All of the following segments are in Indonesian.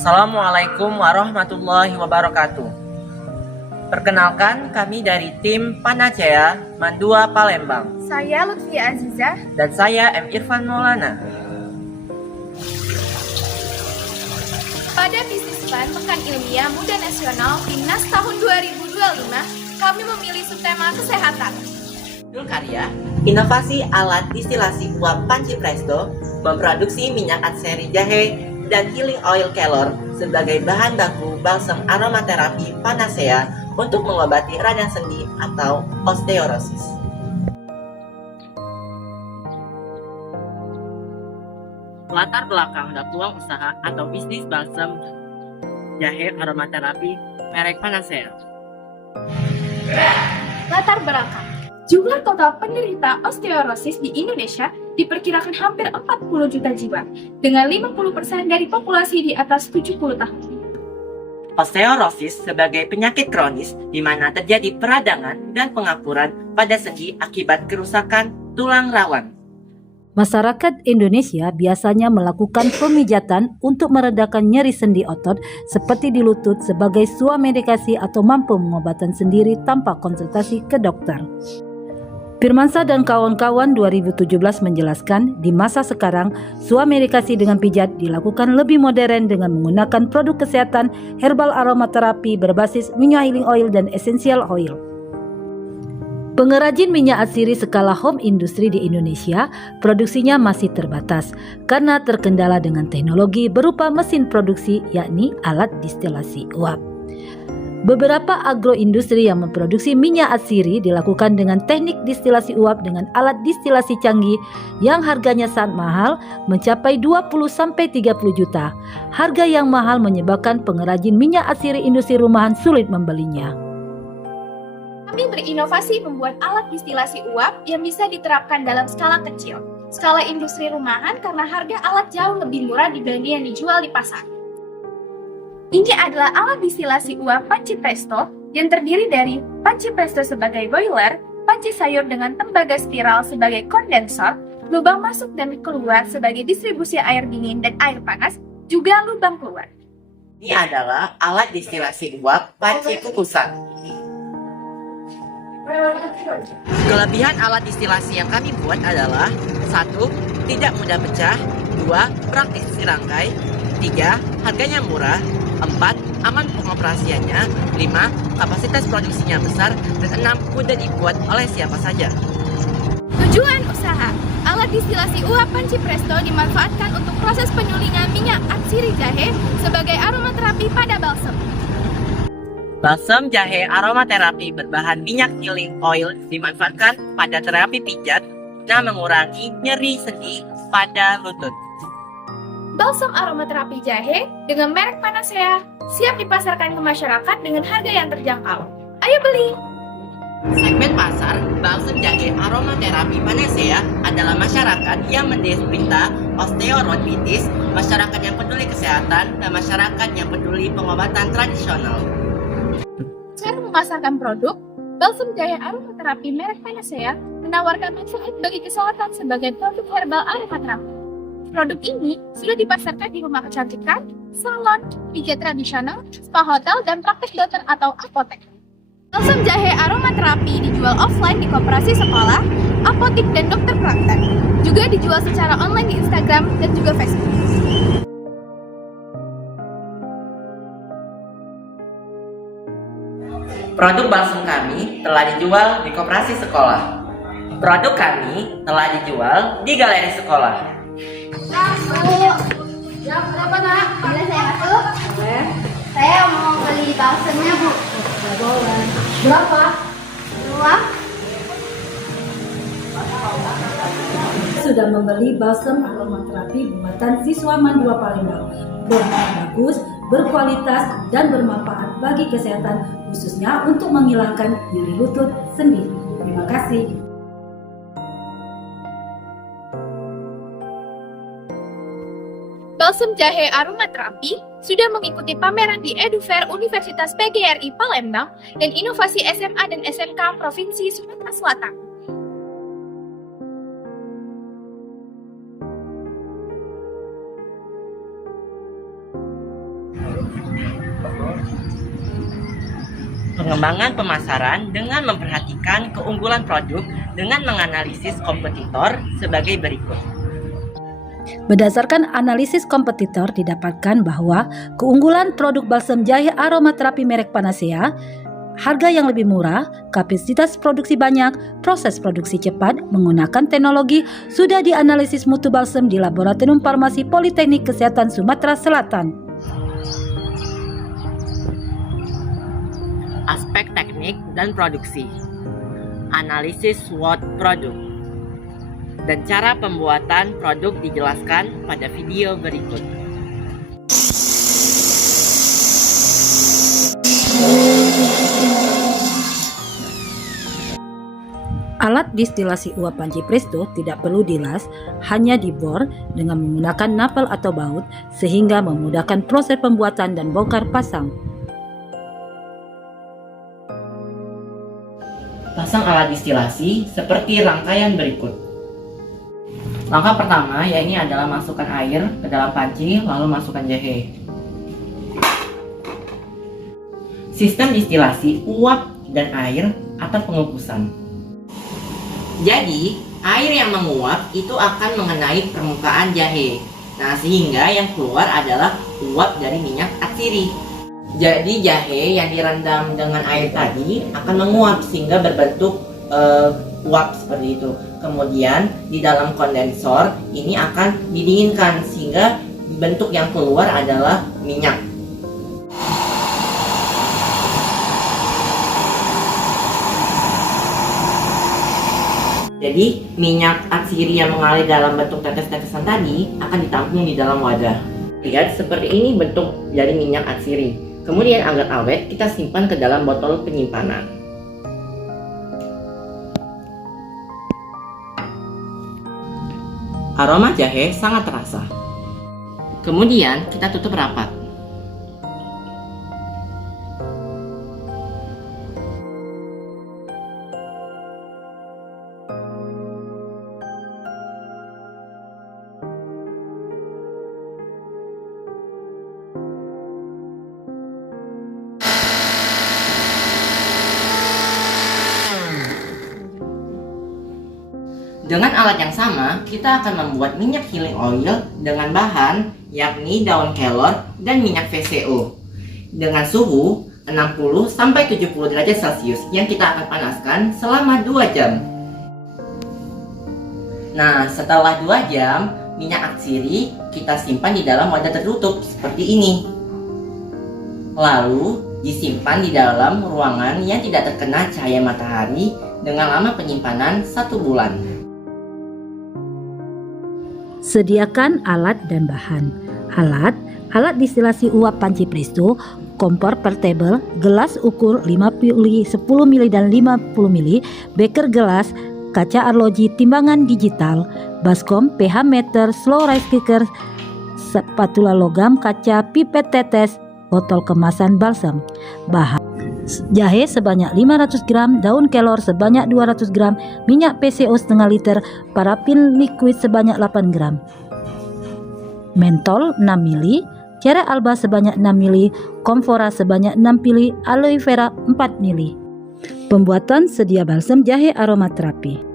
Assalamualaikum warahmatullahi wabarakatuh. Perkenalkan, kami dari tim Panacea Mandua Palembang. Saya Lutfia Azizah. Dan saya M. Irfan Maulana. Pada Bisnis Plan Pekan Ilmiah Muda Nasional Timnas tahun 2025, kami memilih subtema kesehatan. Judul karya, inovasi alat distilasi uap Panci Presto, memproduksi minyak atsiri jahe dan healing oil kelor sebagai bahan baku balsam aromaterapi Panacea untuk mengobati radang sendi atau osteoporosis. Latar belakang dan peluang usaha atau bisnis balsam jahe aromaterapi merek Panacea. Latar belakang. Jumlah total penderita osteoporosis di Indonesia diperkirakan hampir 40 juta jiwa, dengan 50% dari populasi di atas 70 tahun. Osteoporosis sebagai penyakit kronis di mana terjadi peradangan dan pengapuran pada sendi akibat kerusakan tulang rawan. Masyarakat Indonesia biasanya melakukan pemijatan untuk meredakan nyeri sendi otot seperti di lutut sebagai sebuah medikasi atau mampu mengobatan sendiri tanpa konsultasi ke dokter. Firmansyah dan kawan-kawan 2017 menjelaskan, di masa sekarang, sebuah medikasi dengan pijat dilakukan lebih modern dengan menggunakan produk kesehatan herbal aromaterapi berbasis minyak healing oil dan essential oil. Pengrajin minyak atsiri skala home industry di Indonesia, produksinya masih terbatas karena terkendala dengan teknologi berupa mesin produksi, yakni alat distilasi uap. Beberapa agroindustri yang memproduksi minyak atsiri dilakukan dengan teknik distilasi uap dengan alat distilasi canggih yang harganya sangat mahal, mencapai 20-30 juta. Harga yang mahal menyebabkan pengrajin minyak atsiri industri rumahan sulit membelinya. Kami berinovasi membuat alat distilasi uap yang bisa diterapkan dalam skala kecil, skala industri rumahan karena harga alat jauh lebih murah dibanding yang dijual di pasar. Ini adalah alat distilasi uap Panci Presto yang terdiri dari panci presto sebagai boiler, panci sayur dengan tembaga spiral sebagai kondensor, lubang masuk dan keluar sebagai distribusi air dingin dan air panas, juga lubang keluar. Ini adalah alat distilasi uap panci kukusan. Kelebihan alat distilasi yang kami buat adalah 1. Tidak mudah pecah, 2. Praktis dirangkai, 3. Harganya murah, 4. Aman pengoperasiannya, 5. Kapasitas produksinya besar, dan 6. Mudah dibuat oleh siapa saja. Tujuan usaha. Alat distilasi uap Panci Presto dimanfaatkan untuk proses penyulingan minyak atsiri jahe sebagai aromaterapi pada balsam. Balsam jahe aromaterapi berbahan minyak healing oil dimanfaatkan pada terapi pijat guna mengurangi nyeri sendi pada lutut. Balsam aromaterapi jahe dengan merek Panacea siap dipasarkan ke masyarakat dengan harga yang terjangkau. Ayo beli! Segmen pasar balsam jahe aromaterapi Panacea adalah masyarakat yang menderita osteoartritis, masyarakat yang peduli kesehatan, dan masyarakat yang peduli pengobatan tradisional. Cara memasarkan produk, balsam jahe aromaterapi merek Panacea menawarkan manfaat bagi kesehatan sebagai produk herbal aromaterapi. Produk ini sudah dipasarkan di rumah kecantikan, salon, pijat tradisional, spa hotel, dan praktek dokter atau apotek. Balsam jahe aromaterapi dijual offline di koperasi sekolah, apotek, dan dokter praktek. Juga dijual secara online di Instagram dan juga Facebook. Produk balsam kami telah dijual di koperasi sekolah. Produk kami telah dijual di galeri sekolah. Jam berapa nak? Boleh saya masuk? Boleh. Saya mau beli balsamnya bu. Boleh. Berapa? 2. Sudah membeli balsam aromaterapi buatan siswa Mandua Palembang. Produknya bagus, berkualitas, dan bermanfaat bagi kesehatan, khususnya untuk menghilangkan nyeri lutut, sendi. Terima kasih. Balsam jahe aromaterapi sudah mengikuti pameran di EduFair Universitas PGRI Palembang dan inovasi SMA dan SMK Provinsi Sumatera Selatan. Pengembangan pemasaran dengan memperhatikan keunggulan produk dengan menganalisis kompetitor sebagai berikut. Berdasarkan analisis kompetitor didapatkan bahwa keunggulan produk balsam jahe aromaterapi merek Panacea, harga yang lebih murah, kapasitas produksi banyak, proses produksi cepat, menggunakan teknologi, sudah dianalisis mutu balsam di Laboratorium Farmasi Politeknik Kesehatan Sumatera Selatan. Aspek teknik dan produksi. Analisis SWOT produk. Dan cara pembuatan produk dijelaskan pada video berikut. Alat distilasi uap panci presto tidak perlu dilas, hanya dibor dengan menggunakan napel atau baut sehingga memudahkan proses pembuatan dan bongkar pasang. Pasang alat distilasi seperti rangkaian berikut. Langkah pertama yakni adalah masukkan air ke dalam panci lalu masukkan jahe. Sistem distilasi uap dan air atau pengukusan. Jadi, air yang menguap itu akan mengenai permukaan jahe. Nah, sehingga yang keluar adalah uap dari minyak atsiri. Jadi, jahe yang direndam dengan air tadi akan menguap sehingga berbentuk uap seperti itu. Kemudian, di dalam kondensor ini akan didinginkan sehingga bentuk yang keluar adalah minyak. Jadi, minyak atsiri yang mengalir dalam bentuk tetes-tetesan tadi akan ditampung di dalam wadah. Lihat, seperti ini bentuk dari minyak atsiri. Kemudian agar awet, kita simpan ke dalam botol penyimpanan. Aroma jahe sangat terasa. Kemudian, kita tutup rapat. Dengan alat yang sama, kita akan membuat minyak healing oil dengan bahan yakni daun kelor dan minyak VCO dengan suhu 60-70 derajat Celcius yang kita akan panaskan selama 2 jam. Nah, setelah 2 jam, minyak atsiri kita simpan di dalam wadah tertutup seperti ini. Lalu, disimpan di dalam ruangan yang tidak terkena cahaya matahari dengan lama penyimpanan 1 bulan. Sediakan alat dan bahan. Alat distilasi uap panci presto, kompor portable, gelas ukur 5 ml, 10 ml dan 50 ml, beker gelas, kaca arloji timbangan digital, baskom, pH meter, slow rice cooker, spatula logam, kaca, pipet tetes, botol kemasan balsam. Bahan: jahe sebanyak 500 gram, daun kelor sebanyak 200 gram, minyak PCO setengah liter, parafin liquid sebanyak 8 gram, mentol 6 ml, cera alba sebanyak 6 ml, komfora sebanyak 6 ml, aloe vera 4 ml. Pembuatan sedia balsam jahe aromaterapi.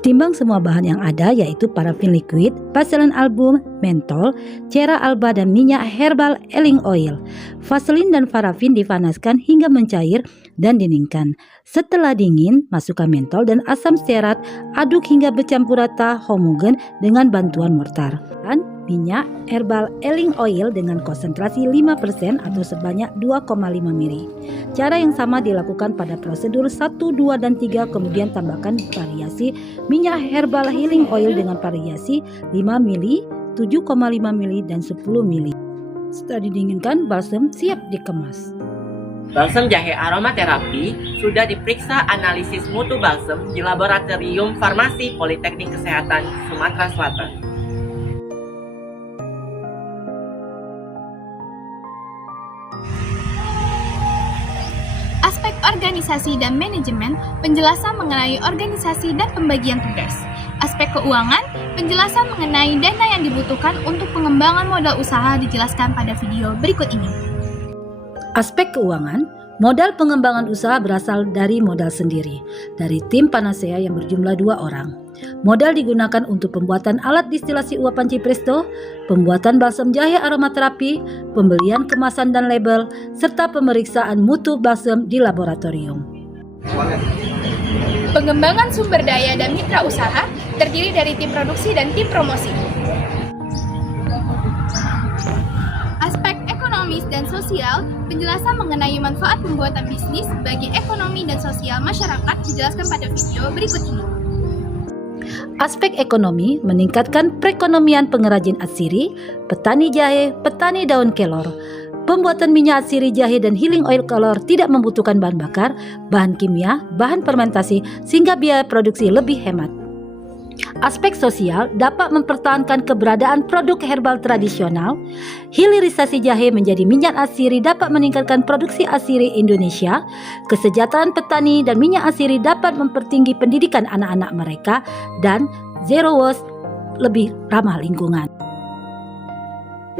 Timbang semua bahan yang ada yaitu parafin liquid, Vaseline album, mentol, cera alba dan minyak herbal healing oil. Vaselin dan parafin dipanaskan hingga mencair dan dinginkan. Setelah dingin, masukkan mentol dan asam stearat, aduk hingga bercampur rata homogen dengan bantuan mortar. Dan minyak herbal healing oil dengan konsentrasi 5% atau sebanyak 2,5 ml. Cara yang sama dilakukan pada prosedur 1, 2, dan 3, kemudian tambahkan variasi minyak herbal healing oil dengan variasi 5 ml, 7,5 ml, dan 10 ml. Setelah didinginkan, balsam siap dikemas. Balsam jahe aromaterapi sudah diperiksa analisis mutu balsam di Laboratorium Farmasi Politeknik Kesehatan Sumatera Selatan. Aspek organisasi dan manajemen, penjelasan mengenai organisasi dan pembagian tugas. Aspek keuangan, penjelasan mengenai dana yang dibutuhkan untuk pengembangan modal usaha dijelaskan pada video berikut ini. Aspek keuangan, Modal pengembangan usaha berasal dari modal sendiri, dari tim Panacea yang berjumlah 2 orang. Modal digunakan untuk pembuatan alat distilasi uap panci presto, pembuatan balsam jahe aromaterapi, pembelian kemasan dan label, serta pemeriksaan mutu balsam di laboratorium. Pengembangan sumber daya dan mitra usaha terdiri dari tim produksi dan tim promosi. Aspek ekonomis dan sosial, penjelasan mengenai manfaat pembuatan bisnis bagi ekonomi dan sosial masyarakat dijelaskan pada video berikut ini. Aspek ekonomi meningkatkan perekonomian pengrajin atsiri, petani jahe, petani daun kelor. Pembuatan minyak atsiri jahe dan healing oil kelor tidak membutuhkan bahan bakar, bahan kimia, bahan fermentasi sehingga biaya produksi lebih hemat. Aspek sosial dapat mempertahankan keberadaan produk herbal tradisional. Hilirisasi jahe menjadi minyak atsiri dapat meningkatkan produksi atsiri Indonesia. Kesejahteraan petani dan minyak atsiri dapat mempertinggi pendidikan anak-anak mereka dan zero waste lebih ramah lingkungan.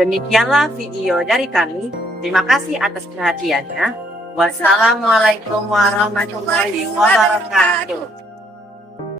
Demikianlah video dari kami. Terima kasih atas perhatiannya. Wassalamualaikum warahmatullahi wabarakatuh.